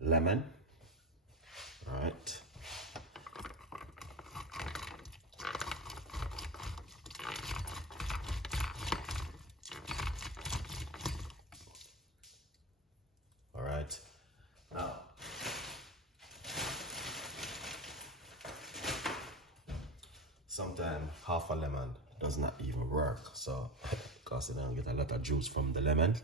lemon. All right. All right. Now, sometimes half a lemon does not even work, so because you don't get a lot of juice from the lemon.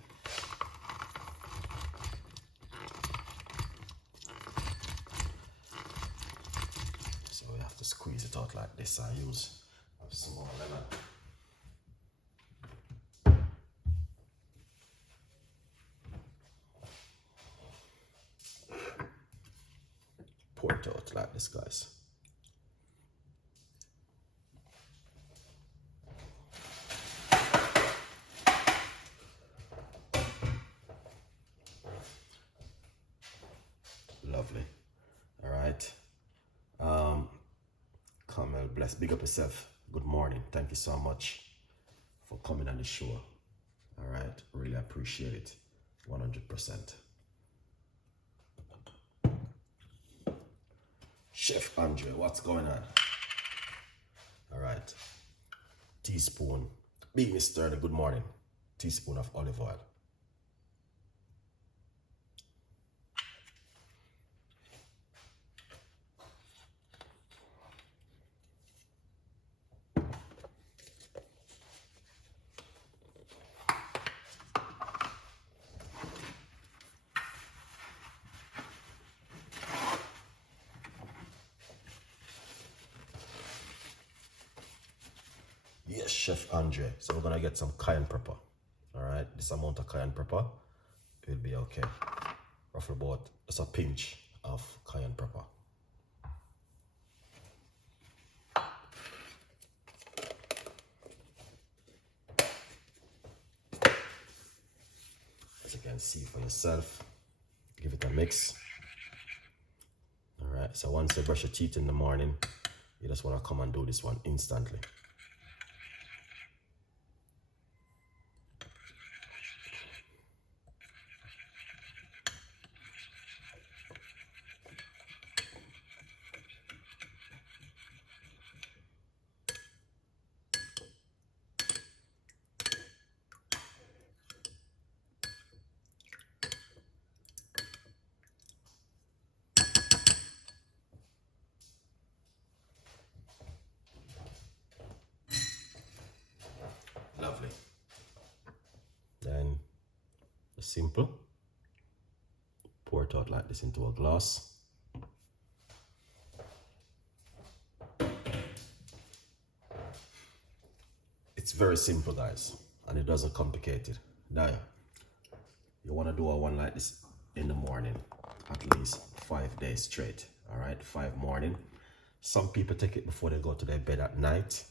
So we have to squeeze it out like this. I use a small lemon. Pour it out like this, guys. Lovely. All right. Carmel, bless. Big up yourself. Good morning. Thank you so much for coming on the show. All right. Really appreciate it. 100%. Chef Andre, what's going on? All right. Teaspoon. Big Mr. Good morning. Teaspoon of olive oil. Yes, Chef Andre. So we're gonna get some cayenne pepper. All right, this amount of cayenne pepper, it'll be okay. Roughly about just a pinch of cayenne pepper. As you can see for yourself, give it a mix. All right, so once you brush your teeth in the morning, you just wanna come and do this one instantly. Lovely. Then, just simple. Pour it out like this into a glass. It's very simple, guys, and it doesn't complicate it. Now, you want to do a one like this in the morning, at least 5 days straight. All right, 5 morning. Some people take it before they go to their bed at night,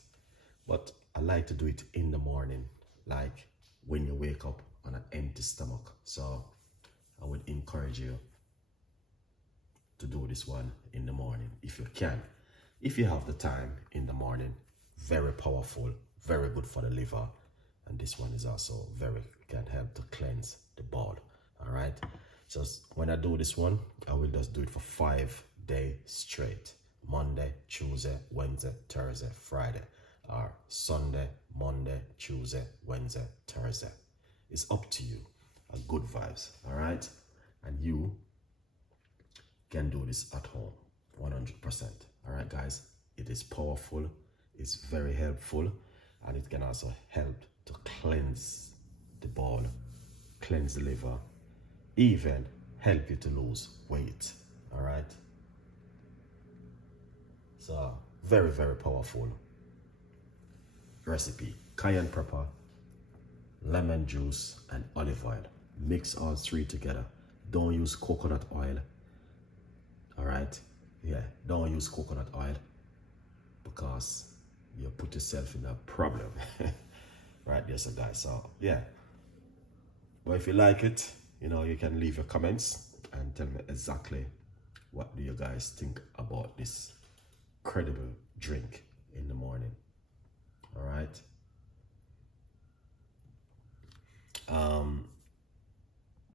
but I like to do it in the morning, like when you wake up on an empty stomach. So I would encourage you to do this one in the morning if you can. If you have the time in the morning, very powerful, very good for the liver. And this one is also can help to cleanse the bowel. All right. So when I do this one, I will just do it for 5 days straight. Monday, Tuesday, Wednesday, Thursday, Friday. Or Sunday, Monday, Tuesday, Wednesday, Thursday. It's up to you. Good vibes, all right? And you can do this at home, 100%. All right, guys? It is powerful, it's very helpful, and it can also help to cleanse the bowel, cleanse the liver, even help you to lose weight, all right? So, very, very powerful recipe. Cayenne pepper, lemon juice, and olive oil. Mix all 3 together. Don't use coconut oil. All right? Yeah, don't use coconut oil because you put yourself in a problem. Right there, so guys. So, yeah. But if you like it, you know, you can leave your comments and tell me exactly what do you guys think about this incredible drink in the morning. All right.